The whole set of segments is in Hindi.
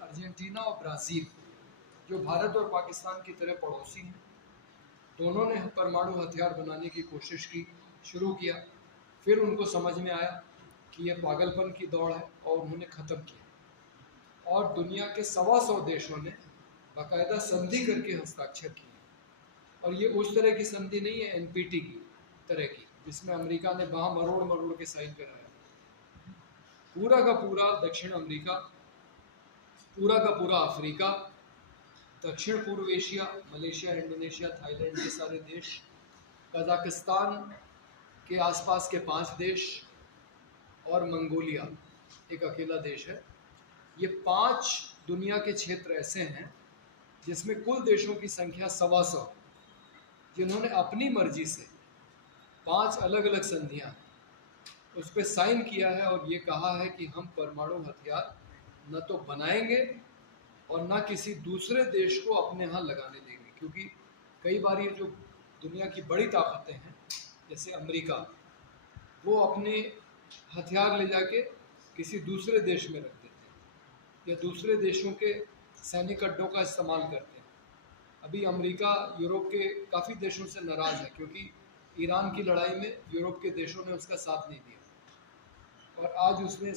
अर्जेंटीना और ब्राज़ील, जो भारत और पाकिस्तान की तरह पड़ोसी हैं, दोनों ने परमाणु हथियार बनाने की कोशिश की, शुरू किया। फिर उनको समझ में आया कि ये पागलपन की दौड़ है और उन्होंने ख़त्म किया। और दुनिया के 125 देशों ने बाकायदा संधि करके हस्ताक्षर किए। और ये उस तरह की संधि नहीं है एनपीटी की तरह की, जिसमें अमेरिका ने वहाँ मरोड़ मरोड़ के साइन कराया। पूरा का पूरा दक्षिण अमेरिका, पूरा का पूरा अफ्रीका, दक्षिण पूर्व एशिया, मलेशिया, इंडोनेशिया, थाईलैंड, ये सारे देश, कजाकिस्तान के आसपास के 5 देश और मंगोलिया एक अकेला देश है। ये 5 दुनिया के क्षेत्र ऐसे हैं जिसमें कुल देशों की संख्या 125, जिन्होंने अपनी मर्जी से 5 अलग अलग संधियाँ उस पर साइन किया है और ये कहा है कि हम परमाणु हथियार न तो बनाएंगे और न किसी दूसरे देश को अपने यहाँ लगाने देंगे। क्योंकि कई बार ये जो दुनिया की बड़ी ताकतें हैं, जैसे अमेरिका, वो अपने हथियार ले जाके किसी दूसरे देश में रख देते हैं या दूसरे देशों के सैनिक अड्डों का इस्तेमाल करते हैं। अभी अमेरिका यूरोप के काफ़ी देशों से नाराज़ है क्योंकि ईरान की लड़ाई में यूरोप के देशों ने उसका साथ नहीं दिया, और आज उसने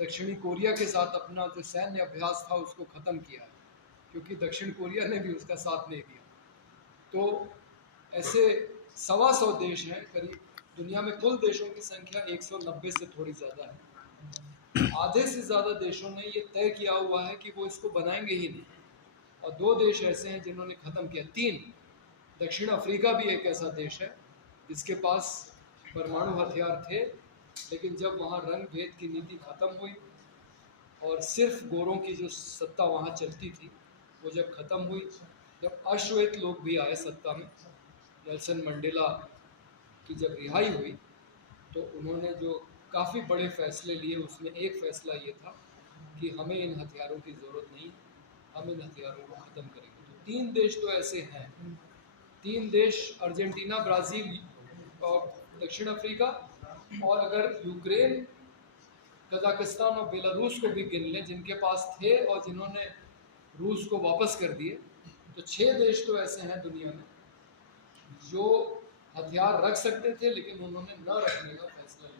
दक्षिणी कोरिया के साथ अपना जो सैन्य अभ्यास था उसको ख़त्म किया है, क्योंकि दक्षिण कोरिया ने भी उसका साथ नहीं दिया। तो ऐसे 125 देश हैं करीब। दुनिया में कुल देशों की संख्या 190 से थोड़ी ज़्यादा है। आधे से ज़्यादा देशों ने ये तय किया हुआ है कि वो इसको बनाएंगे ही नहीं, और 2 देश ऐसे हैं जिन्होंने ख़त्म किया। 3, दक्षिण अफ्रीका भी एक ऐसा देश है जिसके पास परमाणु हथियार थे, लेकिन जब वहाँ रंग भेद की नीति ख़त्म हुई और सिर्फ गोरों की जो सत्ता वहाँ चलती थी वो जब ख़त्म हुई, जब अश्वेत लोग भी आए सत्ता में, नेल्सन मंडेला की जब रिहाई हुई, तो उन्होंने जो काफ़ी बड़े फैसले लिए उसमें एक फ़ैसला ये था कि हमें इन हथियारों की ज़रूरत नहीं, हम इन हथियारों को ख़त्म करेंगे। तो 3 देश तो ऐसे हैं, 3 देश अर्जेंटीना, ब्राज़ील और दक्षिण अफ्रीका, और अगर यूक्रेन, कजाकिस्तान और बेलारूस को भी गिन लें जिनके पास थे और जिन्होंने रूस को वापस कर दिए, तो 6 देश तो ऐसे हैं दुनिया में जो हथियार रख सकते थे लेकिन उन्होंने न रखने का फैसला लिया।